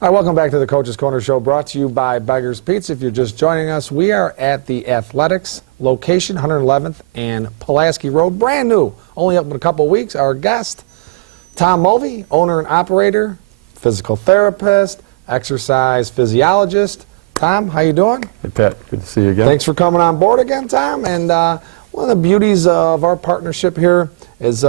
Hi, welcome back to the Coach's Corner Show, brought to you by Beggar's Pizza. If you're just joining us, we are at the Athletex location, 111th and Pulaski Road, brand new, only open a couple weeks. Our guest, Tom Mulvey, owner and operator, physical therapist, exercise physiologist. Tom, how you doing? Hey, Pat. Good to see you again. Thanks for coming on board again, Tom. And one of the beauties of our partnership here is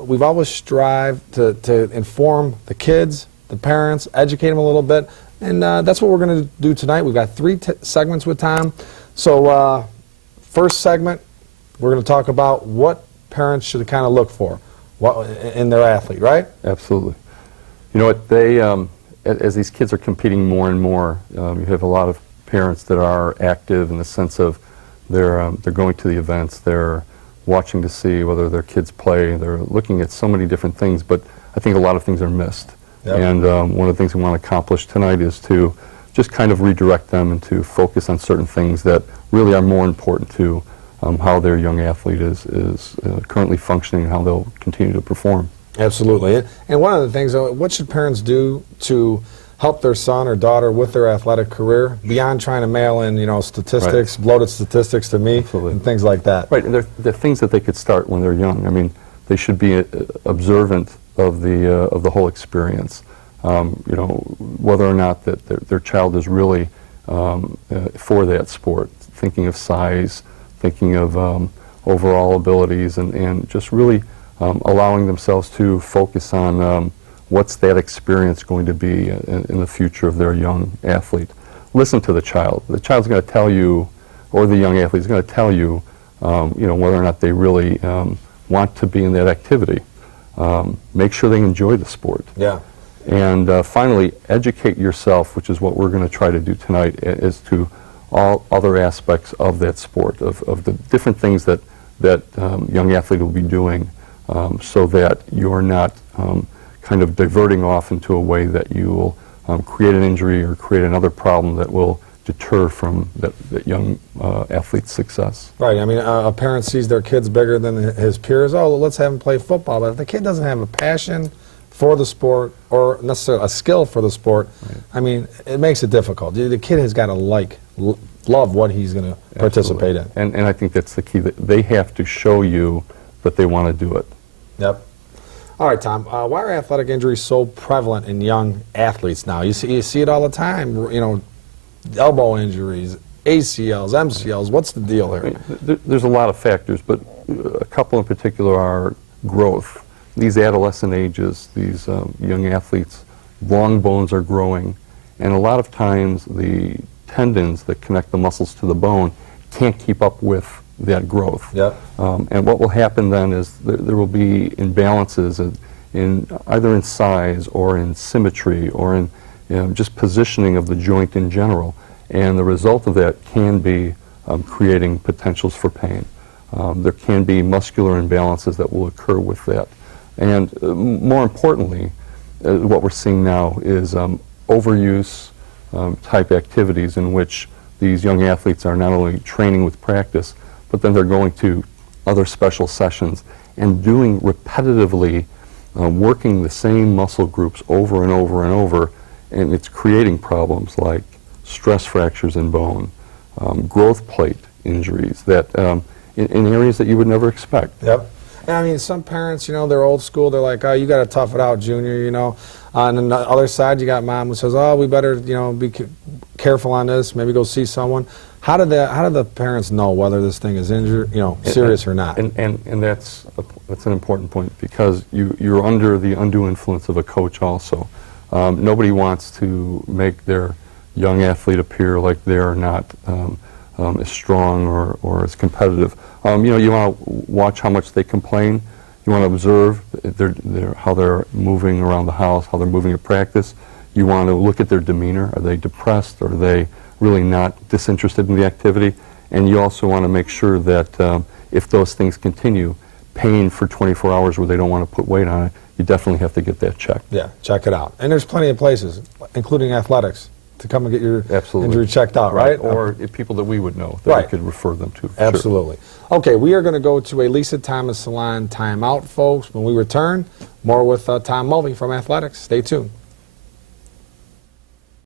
we've always strived to inform the kids, the parents, educate them a little bit, and that's what we're going to do tonight. We've got three segments with Tom. So first segment, we're going to talk about what parents should kind of look for in their athlete, right? Absolutely. You know what, they, as these kids are competing more and more, you have a lot of parents that are active in the sense of they're going to the events, they're watching to see whether their kids play, they're looking at so many different things, but I think a lot of things are missed. Yep. And one of the things we want to accomplish tonight is to just kind of redirect them and to focus on certain things that really are more important to how their young athlete is currently functioning and how they'll continue to perform. Absolutely. And one of the things, what should parents do to help their son or daughter with their athletic career beyond trying to mail in, you know, statistics, right, bloated statistics to me, absolutely, and things like that? Right. And they're things that they could start when they're young. I mean, they should be observant of the whole experience. You know, whether or not that their child is really for that sport, thinking of size, thinking of overall abilities, and just really allowing themselves to focus on what's that experience going to be in the future of their young athlete. Listen to the child. The child's going to tell you, or the young athlete is going to tell you, you know, whether or not they really want to be in that activity. Make sure they enjoy the sport. Yeah. And finally, educate yourself, which is what we're going to try to do tonight, as to all other aspects of that sport, of the different things that young athlete will be doing, so that you're not kind of diverting off into a way that you will create an injury or create another problem that will deter from that young athlete's success. Right. I mean, a parent sees their kid's bigger than his peers. Oh, let's have him play football. But if the kid doesn't have a passion for the sport or necessarily a skill for the sport, right, I mean, it makes it difficult. The kid has got to love what he's going to participate in. And I think that's the key. That they have to show you that they want to do it. Yep. All right, Tom. Why are athletic injuries so prevalent in young athletes now? You see it all the time. You know, elbow injuries, ACLs, MCLs. What's the deal here? There's a lot of factors, but a couple in particular are growth. These adolescent ages, these young athletes, long bones are growing, and a lot of times the tendons that connect the muscles to the bone can't keep up with that growth. Yep. And what will happen then is there will be imbalances in either in size or in symmetry or in just positioning of the joint in general, and the result of that can be creating potentials for pain. There can be muscular imbalances that will occur with that. And more importantly, what we're seeing now is overuse type activities in which these young athletes are not only training with practice, but then they're going to other special sessions and doing repetitively, working the same muscle groups over and over and over, and it's creating problems like stress fractures in bone, growth plate injuries that in areas that you would never expect. Yep. And I mean, some parents, you know, they're old school. They're like, oh, you got to tough it out, Junior, you know. On the other side, you got mom who says, oh, we better, you know, be careful on this. Maybe go see someone. How do the parents know whether this thing is injured, you know, serious or not? And that's an important point, because you're under the undue influence of a coach also. Nobody wants to make their young athlete appear like they're not as strong or as competitive. You know, you want to watch how much they complain. You want to observe how they're moving around the house, how they're moving at practice. You want to look at their demeanor. Are they depressed? Are they really not disinterested in the activity? And you also want to make sure that if those things continue, pain for 24 hours where they don't want to put weight on it, you definitely have to get that checked. Yeah, check it out. And there's plenty of places, including Athletex, to come and get your injury checked out, right? Or people that we would know that we could refer them to. Absolutely. Sure. Okay, we are going to go to a Lisa Thomas Salon timeout, folks. When we return, more with Tom Mulvey from Athletex. Stay tuned.